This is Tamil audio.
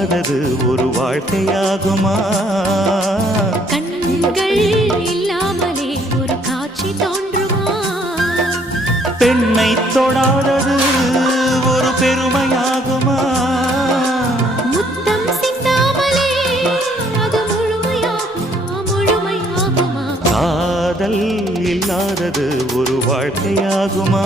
இல்லாதது ஒரு வாழ்க்கையாகுமா? கண்கள் இல்லாமலே ஒரு காட்சி தோன்றுமா? பெண்ணை தொடாதது ஒரு பெருமையாகுமா? முத்தம் சிந்தாமலே அது முழுமையாகுமா? முழுமையாகுமா? காதல் இல்லாதது ஒரு வாழ்க்கையாகுமா?